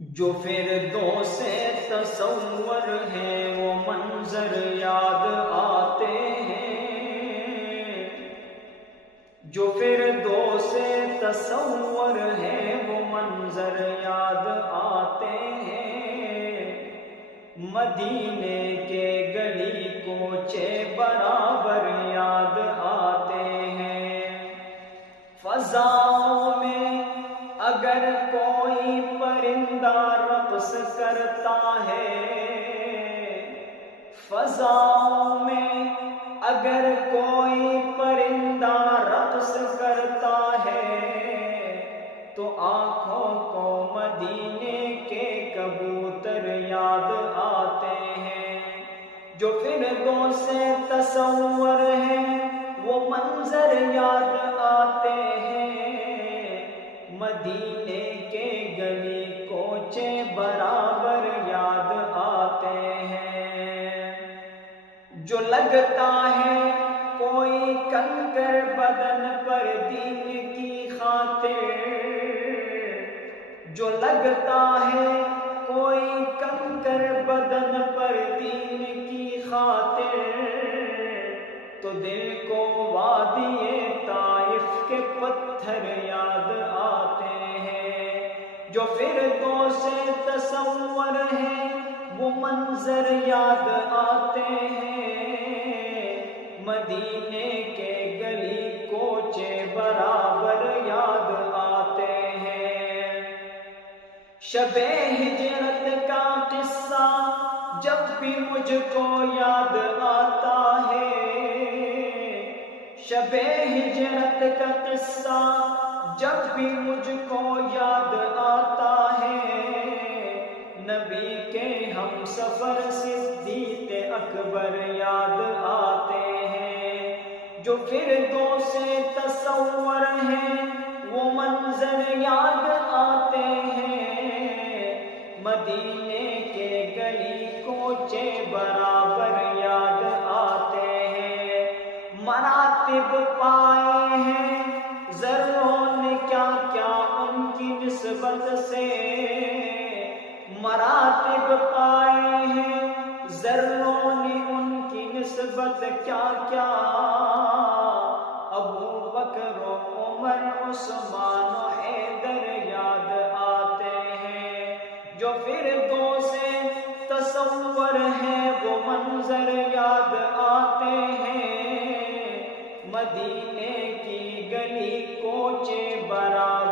جو فردوس تصور ہے وہ منظر یاد آتے ہیں، جو فردوس تصور ہے وہ منظر یاد آتے ہیں، مدینے کے گلی کوچے برابر یاد آتے ہیں، فضاؤں میں اگر کوئی پرندہ رقص کرتا ہے، فضاؤں میں اگر کوئی پرندہ رقص کرتا ہے، تو آنکھوں کو مدینے کے کبوتر یاد آتے ہیں، جو فردوس تصور ہے وہ منظر یاد آتے ہیں، مدینے کے گلی کوچے برابر یاد آتے ہیں، جو لگتا ہے کوئی کنکر بدن پر دین کی خاطر، جو لگتا ہے کوئی کنکر بدن پر دین کی خاطر، تو دل کو وادی طائف کے پتھر یاد آتے ہیں، جو فردوس تصور ہے وہ منظر یاد آتے ہیں، مدینے کے گلی کوچے برابر یاد آتے ہیں، شب ہجرت کا قصہ جب بھی مجھ کو یاد آتا ہے، شب ہجرت کا قصہ جب بھی مجھ کو یاد آتا ہے، نبی کے ہم سفر صدیق اکبر یاد آتے ہیں، جو فردوس تصور ہے وہ منظر یاد آتے ہیں، مدینے کے گلی کوچے برابر یاد آتے ہیں، مراتب پائے ہیں ذروں نے کیا کیا ان کی نسبت سے، مراتب پائے ہیں ذروں نے ان کی نسبت کیا کیا، ابو بکر و عمر عثمان و حیدر یاد آتے ہیں، جو فردوس تصور ہے وہ منظر یاد آتے ہیں، مدینے کی گلی کوچے برابر